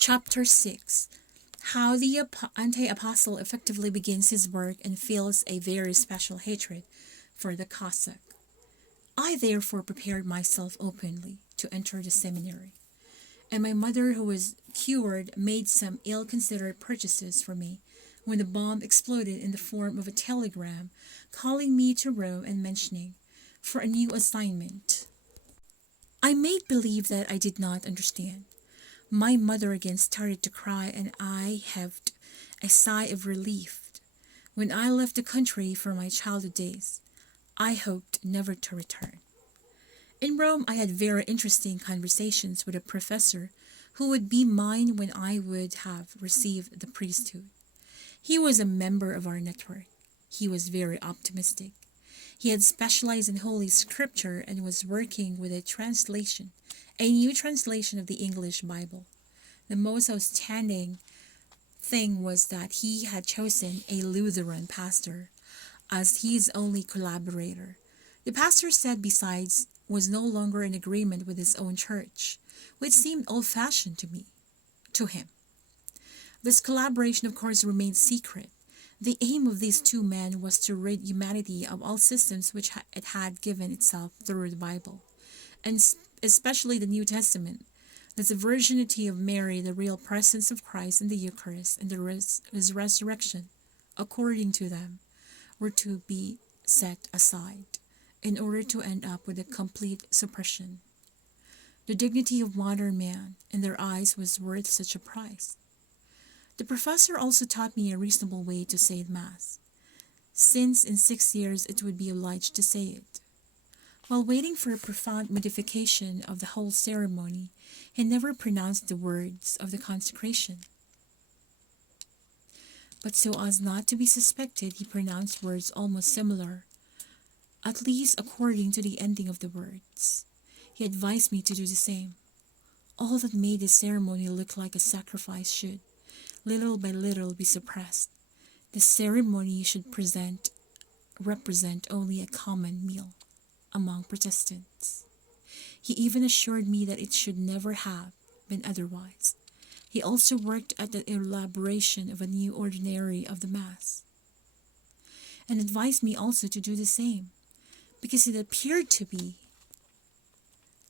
Chapter 6. How the anti-apostle effectively begins his work and feels a very special hatred for the Cossack. I therefore prepared myself openly to enter the seminary, and my mother, who was cured, made some ill-considered purchases for me when the bomb exploded in the form of a telegram calling me to Rome and mentioning for a new assignment. I made believe that I did not understand. My mother again started to cry, and I heaved a sigh of relief. When I left the country for my childhood days, I hoped never to return. In Rome, I had very interesting conversations with a professor who would be mine when I would have received the priesthood. He was a member of our network. He was very optimistic. He had specialized in Holy Scripture and was working with a new translation of the English Bible. The most outstanding thing was that he had chosen a Lutheran pastor as his only collaborator. The pastor said, besides, was no longer in agreement with his own church, which seemed old-fashioned to him. This collaboration, of course, remained secret. The aim of these two men was to rid humanity of all systems which it had given itself through the Bible, and especially the New Testament, that the virginity of Mary, the real presence of Christ in the Eucharist, and his resurrection, according to them, were to be set aside in order to end up with a complete suppression. The dignity of modern man in their eyes was worth such a price. The professor also taught me a reasonable way to say Mass, since in 6 years it would be obliged to say it. While waiting for a profound modification of the whole ceremony, he never pronounced the words of the consecration. But so as not to be suspected, he pronounced words almost similar, at least according to the ending of the words. He advised me to do the same. All that made this ceremony look like a sacrifice should, little by little, be suppressed. The ceremony should represent only a common meal among Protestants. He even assured me that it should never have been otherwise. He also worked at the elaboration of a new ordinary of the Mass, and advised me also to do the same, because it appeared to be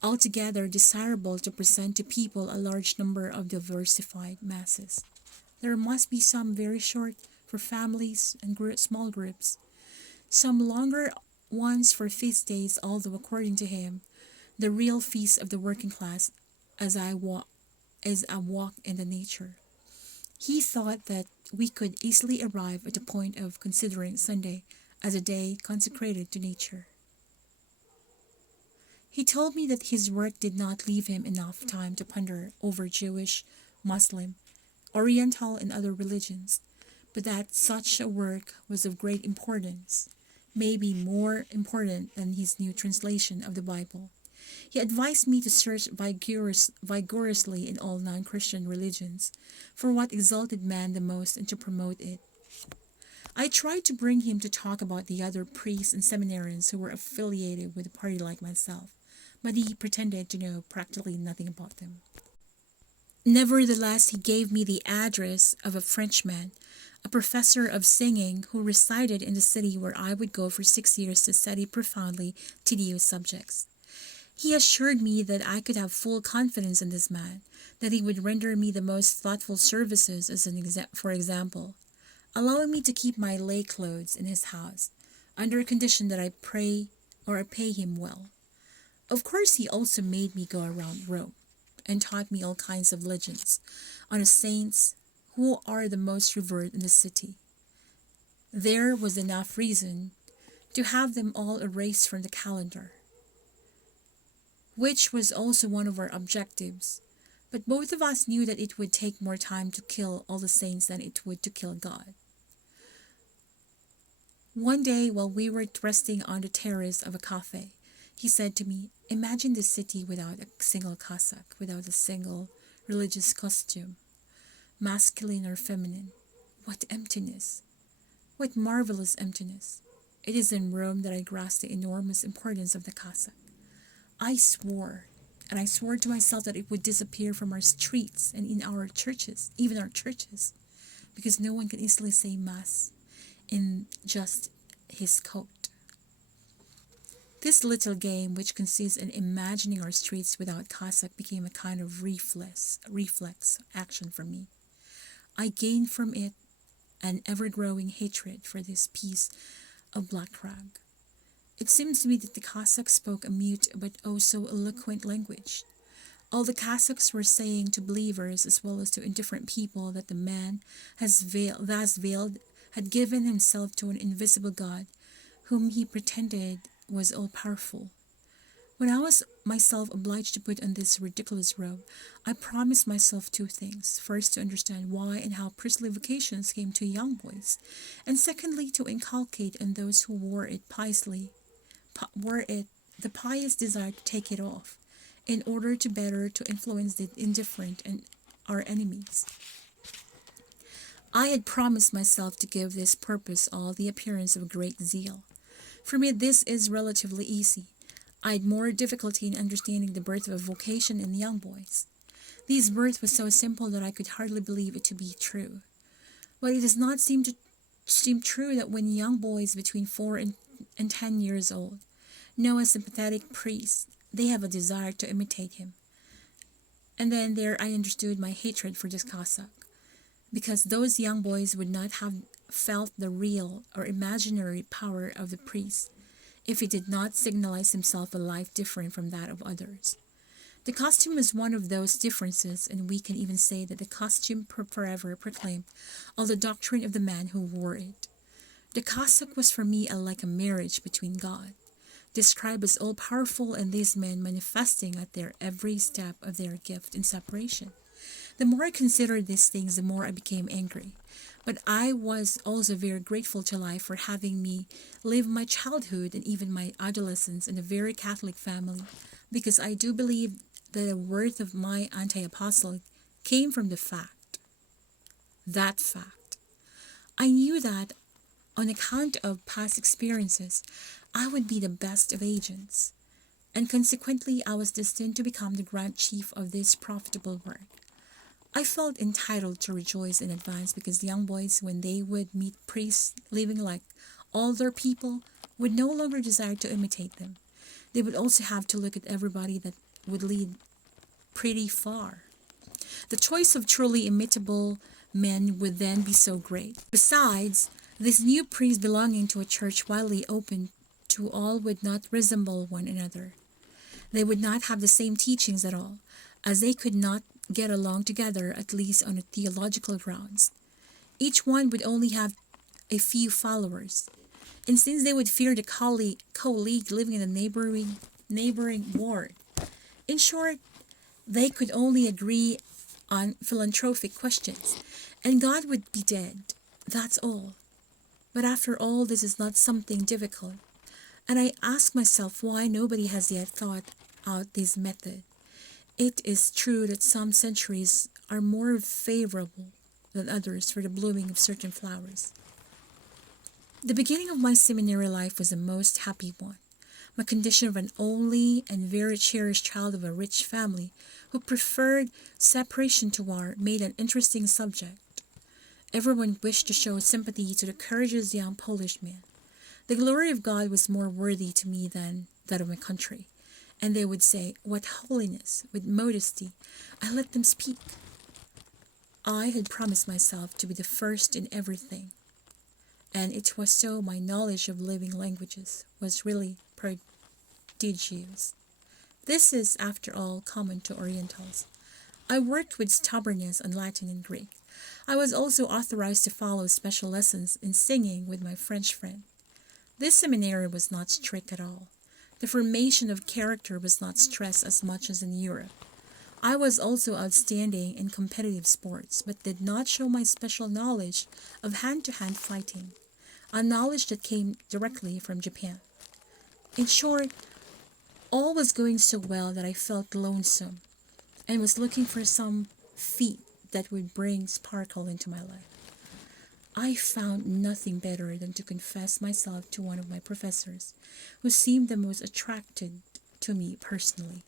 altogether desirable to present to people a large number of diversified Masses. There must be some very short for families and small groups, some longer ones for feast days, although according to him, the real feast of the working class is a walk in the nature. He thought that we could easily arrive at the point of considering Sunday as a day consecrated to nature. He told me that his work did not leave him enough time to ponder over Jewish, Muslim, Oriental, and other religions, but that such a work was of great importance, maybe more important than his new translation of the Bible. He advised me to search vigorously in all non-Christian religions for what exalted man the most and to promote it. I tried to bring him to talk about the other priests and seminarians who were affiliated with a party like myself, but he pretended to know practically nothing about them. Nevertheless, he gave me the address of a Frenchman, a professor of singing who resided in the city where I would go for 6 years to study profoundly tedious subjects. He assured me that I could have full confidence in this man, that he would render me the most thoughtful services, for example, allowing me to keep my lay clothes in his house, under a condition that I pay him well. Of course, he also made me go around Rome, and taught me all kinds of legends on the saints who are the most revered in the city. There was enough reason to have them all erased from the calendar, which was also one of our objectives, but both of us knew that it would take more time to kill all the saints than it would to kill God. One day, while we were resting on the terrace of a cafe, he said to me, "Imagine the city without a single Cossack, without a single religious costume, masculine or feminine. What emptiness! What marvelous emptiness! It is in Rome that I grasped the enormous importance of the Cossack. I swore and I swore to myself that it would disappear from our streets and in our churches, even our churches, because no one can easily say Mass in just his coat. This little game, which consists in imagining our streets without cassock, became a kind of reflex action for me. I gained from it an ever-growing hatred for this piece of black rag. It seems to me that the cassock spoke a mute but oh so eloquent language. All the cassocks were saying to believers as well as to indifferent people that the man thus veiled had given himself to an invisible God whom he pretended was all-powerful. When I was myself obliged to put on this ridiculous robe, I promised myself two things. First, to understand why and how priestly vocations came to young boys, and secondly, to inculcate in those who wore it the pious desire to take it off, in order to better to influence the indifferent and our enemies. I had promised myself to give this purpose all the appearance of great zeal. For me, this is relatively easy. I had more difficulty in understanding the birth of a vocation in young boys. This birth was so simple that I could hardly believe it to be true. But it does not seem true that when young boys between 4 and 10 years old know a sympathetic priest, they have a desire to imitate him. And then there I understood my hatred for this cassock, because those young boys would not have felt the real or imaginary power of the priest if he did not signalize himself a life different from that of others. The costume is one of those differences, and we can even say that the costume forever proclaimed all the doctrine of the man who wore it. The cassock was for me like a marriage between God, described as all-powerful, and these men manifesting at their every step of their gift in separation. The more I considered these things, the more I became angry. But I was also very grateful to life for having me live my childhood and even my adolescence in a very Catholic family, because I do believe that the worth of my anti-apostle came from that fact. I knew that, on account of past experiences, I would be the best of agents, and consequently I was destined to become the Grand Chief of this profitable work. I felt entitled to rejoice in advance, because young boys, when they would meet priests living like all their people, would no longer desire to imitate them. They would also have to look at everybody that would lead pretty far. The choice of truly imitable men would then be so great. Besides, these new priests belonging to a church widely open to all would not resemble one another. They would not have the same teachings at all, as they could not get along together, at least on a theological grounds. Each one would only have a few followers, and since they would fear the colleague living in a neighboring ward, in short, they could only agree on philanthropic questions, and God would be dead. That's all. But after all, this is not something difficult, and I ask myself why nobody has yet thought out this method. It is true that some centuries are more favorable than others for the blooming of certain flowers. The beginning of my seminary life was a most happy one. My condition of an only and very cherished child of a rich family who preferred separation to war made an interesting subject. Everyone wished to show sympathy to the courageous young Polish man. The glory of God was more worthy to me than that of my country. And they would say, "What holiness, with modesty." I let them speak. I had promised myself to be the first in everything, and it was so my knowledge of living languages was really prodigious. This is, after all, common to Orientals. I worked with stubbornness on Latin and Greek. I was also authorized to follow special lessons in singing with my French friend. This seminary was not strict at all. The formation of character was not stressed as much as in Europe. I was also outstanding in competitive sports, but did not show my special knowledge of hand-to-hand fighting, a knowledge that came directly from Japan. In short, all was going so well that I felt lonesome, and was looking for some feat that would bring sparkle into my life. I found nothing better than to confess myself to one of my professors, who seemed the most attracted to me personally.